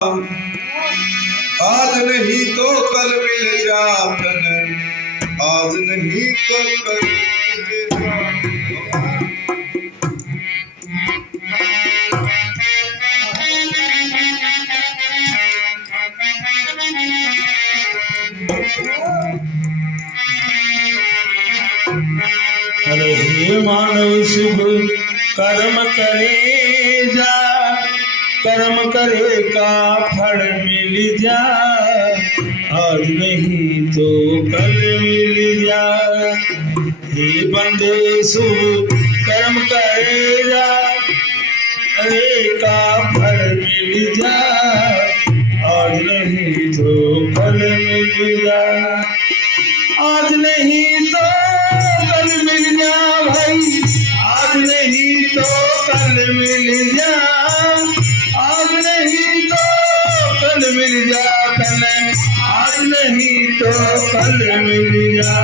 आज नहीं तो कल मिल जातन, आज नहीं तो कल मिल जातन। अरे हे मानव शुभ कर्म करे जा, कर्म करे का फल मिल जा, आज नहीं तो कल मिल जा। हे बंदे शुभ कर्म करे जा, करे का फल मिल जा, आज नहीं तो कल मिल जा। आज नहीं तो कल मिल जा भाई, आज नहीं तो कल मिल जा, आज नहीं तो कल मिल जा, कल आज नहीं तो कल मिल जा।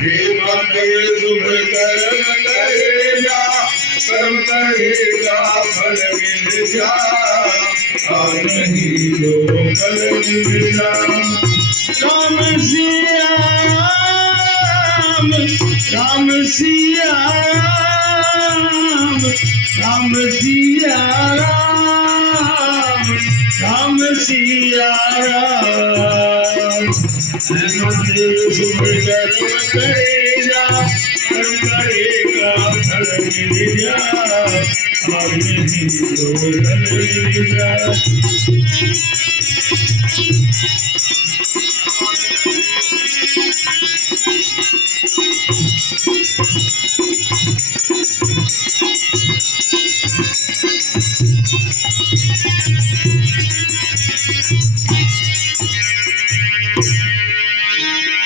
हे बंदे शुभ कर्म करेगा, कर्म करेगा फल मिल जा, आज नहीं तो कल मिल जा। राम सिया राम, राम सिया राम, राम सिया राम, राम सिया राम। शुभ कर्म करेगा, कर्म करेगा फल मिल जा, आज नहीं तो कल मिल जा।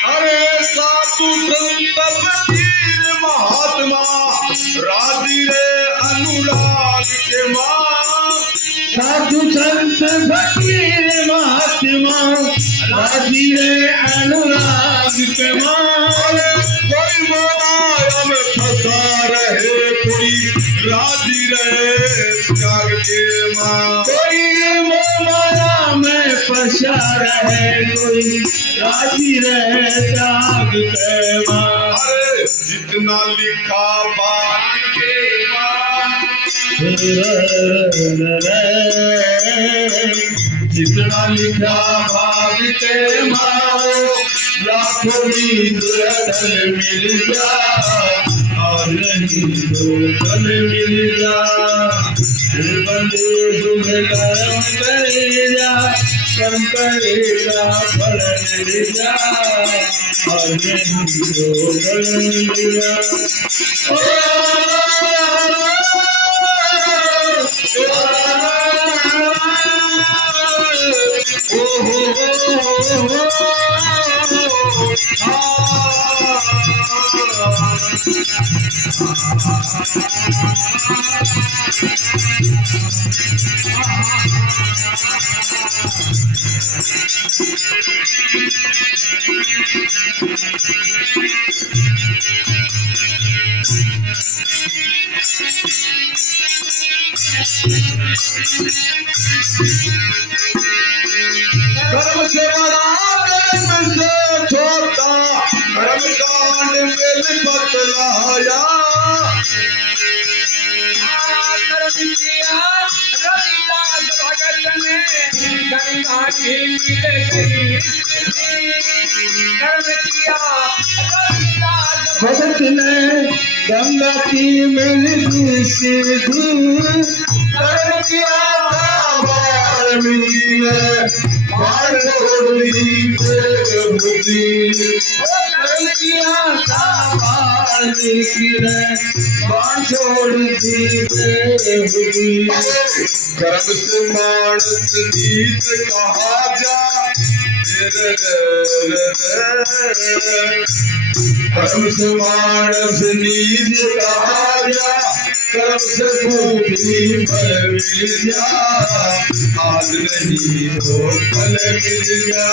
अरे साधु संत फकीर महात्मा, राजी रे अनुराग के माँ। साधु संत फकीर महात्मा, राजी रे अनुराग के माँ। कोई माया में फंसा रहे, कोई राजी रहे त्याग के माँ। कोई माया में फंसा रहे, कोई राजी रहे त्याग के माँ। अरे जितना लिखा बात के माँ, जितना लिखा भाग के मारो, लाखों नींद धन मिल जा, आज नहीं तो कल मिल जा। बंदे शुभ कर्म करेगा, कर्म करेगा फल मिल जा, आज नहीं तो कल मिल जा। कर्म से बड़ा कर्म से छोटा, कर्म कांड में बतलाया। कर्म किया रविदास भगत ने, गंगा की मिल गई। कर्म किया रविदास भगत ने, गंगा की मिल सिद्धि। कर्म किया वाल्मीकि ने, बाण छोड़ दी बुद्धि। कर्म किया वाल्मीकि ने, बाण छोड़ दी बेहुदी। कर्म से मानस नीच कहा जा, कर्म से मानस नीच कहा जा, कर्म से बुद्धि फल मिल जा, आज नहीं तो कल मिल जा।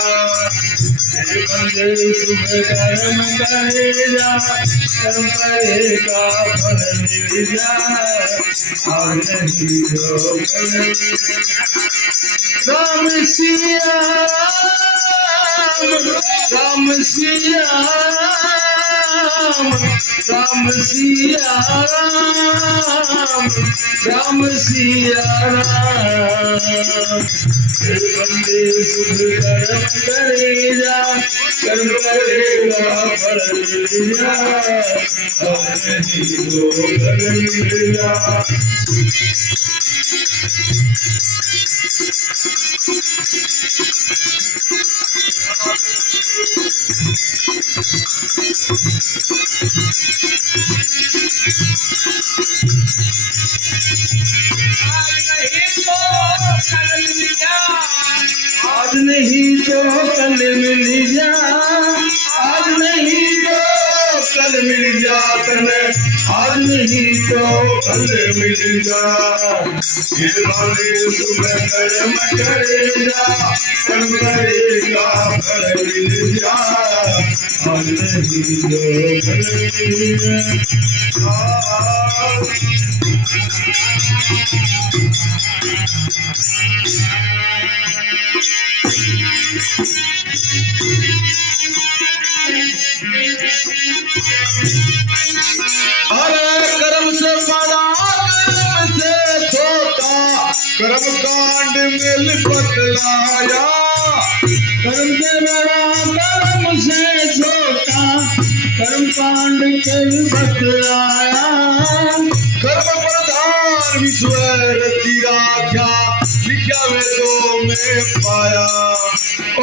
बंदे शुभ कर्म करेगा, कर्म करेगा फल मिल जाए, और नहीं जो करे। राम सिया राम सिया राम सिया राम सिया राम। बंदे शुभ कर्म करेगा, कर्म करेगा फल मिल जाए, और नहीं जो फल मिल जाए। आज नहीं तो कल मिल जा, आज नहीं तो कल मिल जा तने, आज नहीं तो कल मिल जा। ये वाले शुभ कर्म करेगा, कर्म करेगा फल मिल जा, आज नहीं तो कल मिल जा। अरे कर्म से बड़ा कर्म से छोटा, कर्म कांड मिल बतलाया। कर्म से बड़ा कर्म से छोटा, कर्म कांड कर बतलाया। कर्म प्रधान विश्वर तिराख्या, लिखा वेदों में पाया। ओ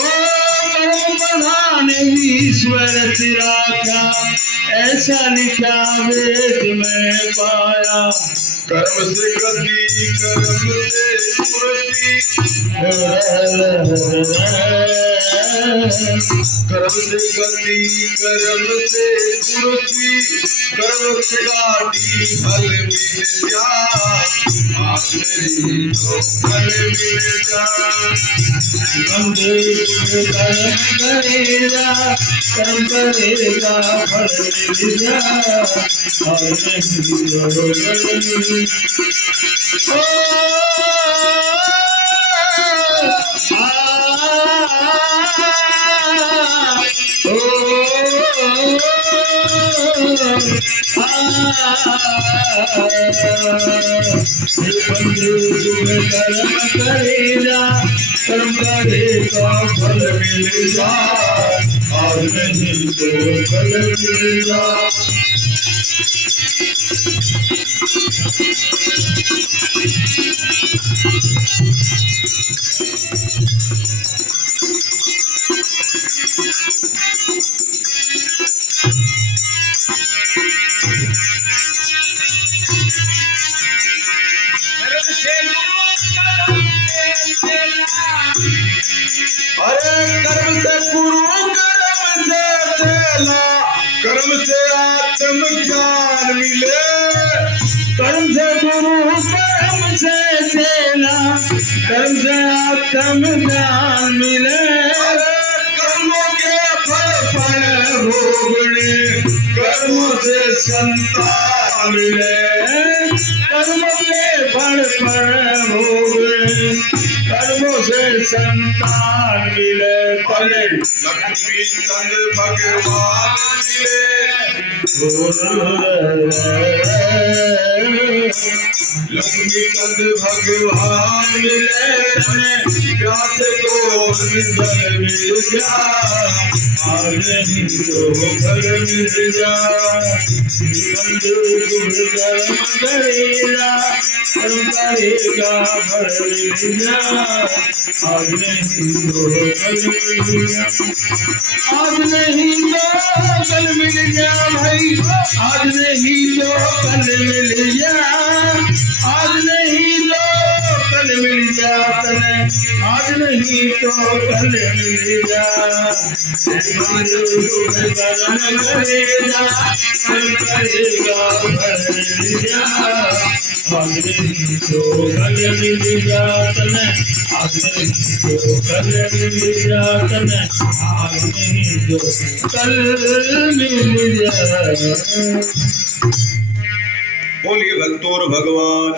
कर्म प्रधान ईश्वर तिराख्या, ऐसा लिखा वेद में पाया। कर्म से गति, कर्म से कुर्सी, कर्म से गति, कर्म से कुर्सी, कर्म से गाड़ी फल मिल जा, आज नहीं तो फल मिल जा। बंदे शुभ कर्म करेगा, कर्म करेगा फल मिल जा, और नहीं तो फल मिल जा। ओ बंदे शुभ कर्म करेगा, कर्म करेगा फल मिल जा, और नहीं तो फल मिल जा। अरे कर्म से गुरु, कर्म से चेला, कर्म से आत्म ज्ञान मिले। कर्म से गुरु, कर्म से चेला, कर्म से आत्म ज्ञान मिले। अरे कर्मों के फल फल भोगने, कर्मों से संतान मिले। कर्मों के फल फल भोगने, कर्मों से संतान मिले। अरे लक्ष्मी चंद भगवान मिले। लक्ष्मी चंद भगवान मिले, व्यास को निधन मिल जा, आज नहीं तो फल मिल जा। बंदे शुभ कर्म करेगा, कर्म करेगा फल मिल जा, आज नहीं तो कल मिल जा। आज नहीं तो कल मिल जा भाई, आज नहीं तो कल मिल जा, आज नहीं तो कल मिल जा तने, आज नहीं तो कल मिल जा। बंदे शुभ कर्म करेगा, कर्म करेगा फल मिल जा, आज नहीं तो कल मिल जातन, आज नहीं तो कल मिल जातन, आज नहीं तो कल मिल जातन। बोलिए भक्तोर भगवान